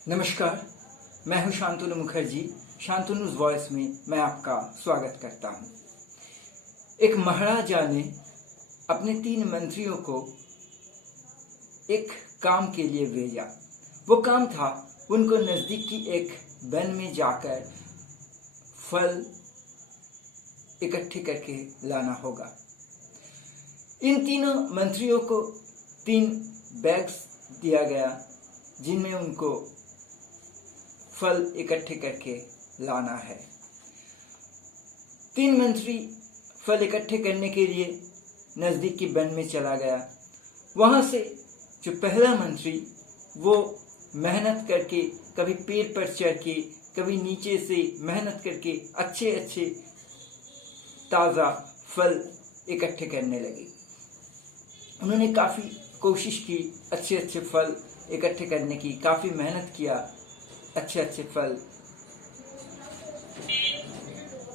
नमस्कार, मैं हूं शांतनु मुखर्जी। शांतनु's वॉइस में मैं आपका स्वागत करता हूं। एक महाराजा ने अपने 3 मंत्रियों को एक काम के लिए भेजा। वो काम था उनको नज़दीक की एक वन में जाकर फल इकट्ठे करके लाना होगा। इन तीनों मंत्रियों को 3 बैग्स दिया गया जिनमें उनको फल इकट्ठे करके लाना है। 3 मंत्री फल इकट्ठे करने के लिए नज़दीक की वन में चला गया। वहाँ से जो पहला मंत्री वो मेहनत करके कभी पेड़ पर चढ़ के कभी नीचे से मेहनत करके अच्छे अच्छे ताज़ा फल इकट्ठे करने लगे। उन्होंने काफ़ी कोशिश की अच्छे अच्छे फल इकट्ठे करने की, काफ़ी मेहनत किया अच्छे अच्छे फल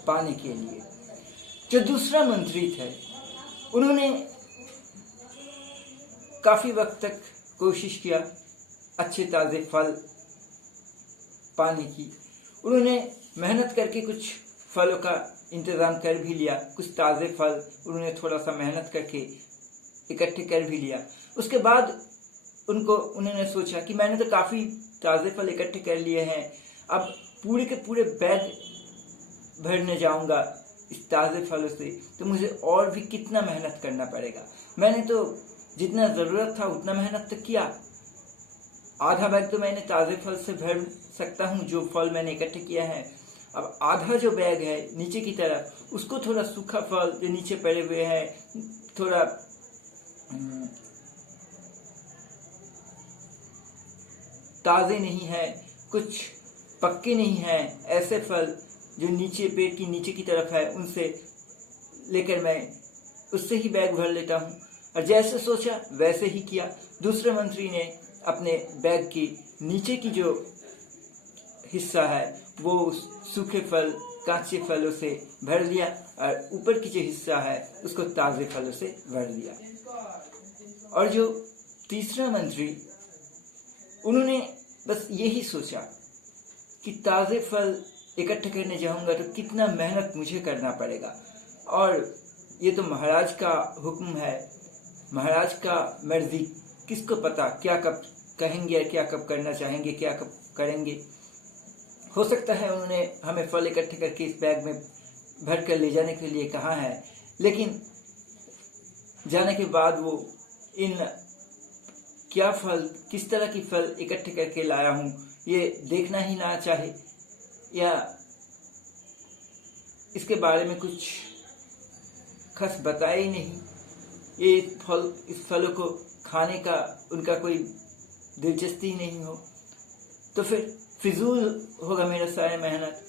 पाने के लिए। जो दूसरा मंत्री थे उन्होंने काफ़ी वक्त तक कोशिश किया अच्छे ताज़े फल पाने की। उन्होंने मेहनत करके कुछ फलों का इंतज़ाम कर भी लिया, कुछ ताज़े फल उन्होंने थोड़ा सा मेहनत करके इकट्ठे कर भी लिया। उसके बाद उन्होंने सोचा कि मैंने तो काफ़ी ताज़े फल इकट्ठे कर लिए हैं, अब पूरे के पूरे बैग भरने जाऊंगा इस ताज़े फलों से तो मुझे और भी कितना मेहनत करना पड़ेगा। मैंने तो जितना ज़रूरत था उतना मेहनत तो किया, आधा बैग तो मैंने ताज़े फल से भर सकता हूँ जो फल मैंने इकट्ठे किया है। अब आधा जो बैग है नीचे की तरफ उसको थोड़ा सूखा फल जो नीचे पड़े हुए हैं, थोड़ा ताज़े नहीं है, कुछ पक्के नहीं हैं, ऐसे फल जो नीचे पेड़ की नीचे की तरफ है उनसे लेकर मैं उससे ही बैग भर लेता हूँ। और जैसे सोचा वैसे ही किया। दूसरे मंत्री ने अपने बैग की नीचे की जो हिस्सा है वो सूखे फल कांचे फलों से भर लिया और ऊपर की जो हिस्सा है उसको ताज़े फलों से भर लिया। और जो तीसरा मंत्री उन्होंने बस यही सोचा कि ताज़े फल इकट्ठे करने जाऊंगा तो कितना मेहनत मुझे करना पड़ेगा, और ये तो महाराज का हुक्म है, महाराज का मर्जी, किसको पता क्या कब कहेंगे, क्या कब करना चाहेंगे, क्या कब करेंगे। हो सकता है उन्होंने हमें फल इकट्ठे करके इस बैग में भर कर ले जाने के लिए कहा है, लेकिन जाने के बाद वो इन क्या फल किस तरह की फल इकट्ठे करके लाया हूँ ये देखना ही ना चाहे, या इसके बारे में कुछ खास बताया ही नहीं। ये इस फलों को खाने का उनका कोई दिलचस्पी नहीं हो तो फिर फिजूल होगा मेरा सारा मेहनत,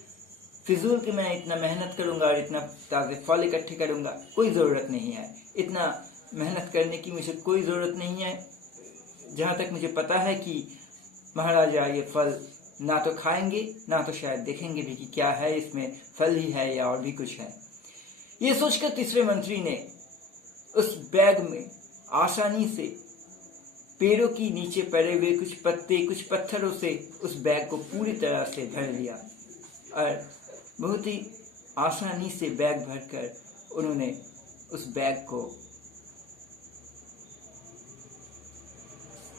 फिजूल कि मैं इतना मेहनत करूँगा और इतना ताज़े फल इकट्ठे करूँगा, कोई ज़रूरत नहीं है। इतना मेहनत करने की मुझे कोई ज़रूरत नहीं है। जहाँ तक मुझे पता है कि महाराजा ये फल ना तो खाएंगे ना तो शायद देखेंगे भी कि क्या है इसमें, फल ही है या और भी कुछ है। ये सोचकर तीसरे मंत्री ने उस बैग में आसानी से पेड़ों की नीचे पड़े हुए कुछ पत्ते कुछ पत्थरों से उस बैग को पूरी तरह से भर लिया और बहुत ही आसानी से बैग भरकर उन्होंने उस बैग को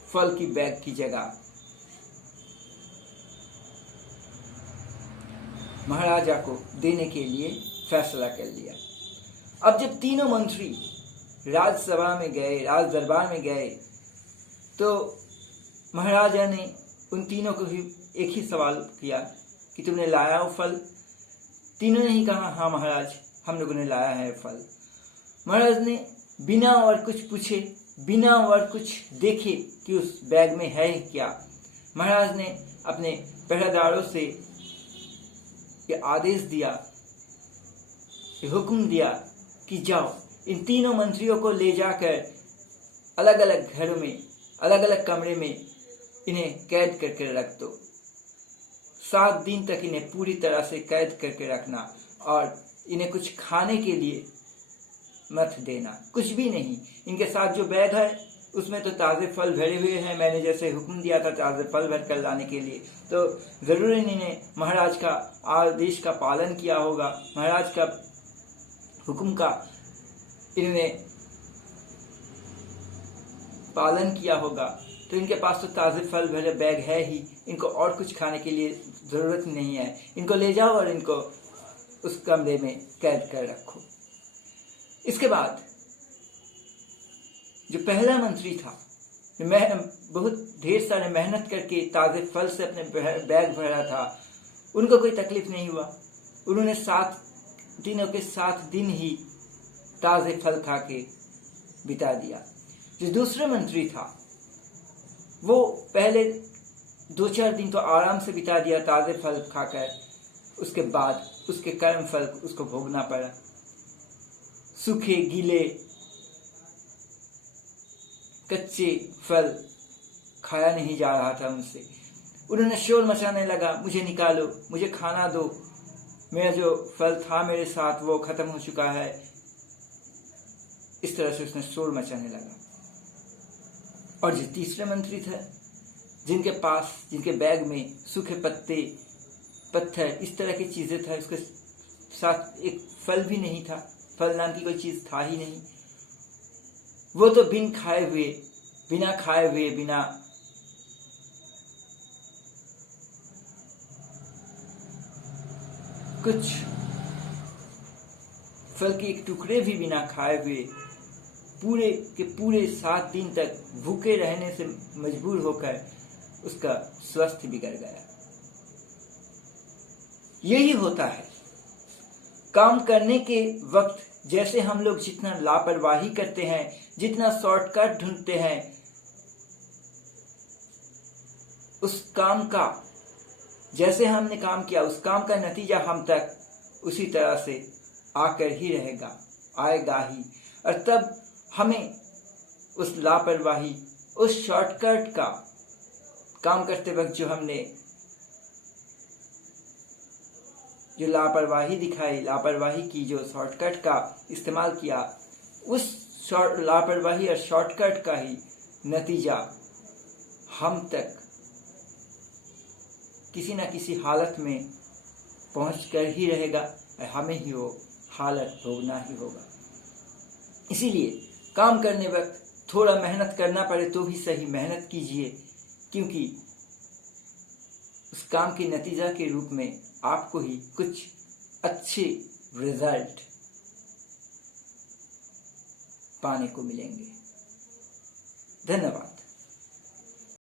फल की बैग की जगह महाराजा को देने के लिए फैसला कर लिया। अब जब तीनों मंत्री राजसभा में गए, राज दरबार में गए, तो महाराजा ने उन तीनों को ही एक ही सवाल किया कि तुमने लाया हो फल? तीनों ने ही कहा हाँ महाराज, हम लोगों ने लाया है फल। महाराज ने बिना और कुछ पूछे, बिना और कुछ देखे कि उस बैग में है क्या, महाराज ने अपने पहरेदारों से ये आदेश दिया, ये हुक्म दिया कि जाओ इन तीनों मंत्रियों को ले जाकर अलग अलग घरों में, अलग अलग कमरे में इन्हें कैद करके रख दो। 7 दिन तक इन्हें पूरी तरह से कैद करके रखना और इन्हें कुछ खाने के लिए मत देना, कुछ भी नहीं। इनके साथ जो बैग है उसमें तो ताज़े फल भरे हुए हैं, मैंने जैसे हुक्म दिया था ताज़े फल भर कर लाने के लिए, तो ज़रूर इन्होंने महाराज का आदेश का पालन किया होगा, महाराज का हुक्म का इन्होंने पालन किया होगा। तो इनके पास तो ताज़े फल भरे बैग है ही, इनको और कुछ खाने के लिए ज़रूरत नहीं है। इनको ले जाओ और इनको उस कमरे में कैद कर रखो। इसके बाद जो पहला मंत्री था, बहुत ढेर सारे मेहनत करके ताज़े फल से अपने बैग भरा था, उनको कोई तकलीफ नहीं हुआ। उन्होंने 7 दिनों के 7 दिन ही ताज़े फल खा के बिता दिया। जो दूसरा मंत्री था वो पहले 2-4 दिन तो आराम से बिता दिया ताज़े फल खाकर, उसके बाद उसके कर्म फल उसको भोगना पड़ा। सूखे गीले कच्चे फल खाया नहीं जा रहा था उनसे। उन्होंने शोर मचाने लगा, मुझे निकालो, मुझे खाना दो, मेरा जो फल था मेरे साथ वो खत्म हो चुका है। इस तरह से उसने शोर मचाने लगा। और जो तीसरे मंत्री थे, जिनके बैग में सूखे पत्ते, पत्थर, इस तरह की चीजें थे, उसके साथ एक फल भी नहीं था, फल नाम की कोई चीज था ही नहीं। वो तो बिना खाए हुए बिना कुछ फल के एक टुकड़े भी बिना खाए हुए पूरे के पूरे 7 दिन तक भूखे रहने से मजबूर होकर उसका स्वास्थ्य बिगड़ गया। यही होता है काम करने के वक्त। जैसे हम लोग जितना लापरवाही करते हैं, जितना शॉर्टकट ढूंढते हैं, उस काम का, जैसे हमने काम किया उस काम का नतीजा हम तक उसी तरह से आकर ही रहेगा, आएगा ही। और तब हमें उस लापरवाही, उस शॉर्टकट का काम करते वक्त जो लापरवाही दिखाई, लापरवाही की, जो शॉर्टकट का इस्तेमाल किया, उस लापरवाही और शॉर्टकट का ही नतीजा हम तक किसी न किसी हालत में पहुंच कर ही रहेगा और हमें ही वो हालत भोगना ही होगा। इसीलिए काम करने वक्त थोड़ा मेहनत करना पड़े तो भी सही मेहनत कीजिए, क्योंकि उस काम के नतीजा के रूप में आपको ही कुछ अच्छे रिजल्ट पाने को मिलेंगे। धन्यवाद।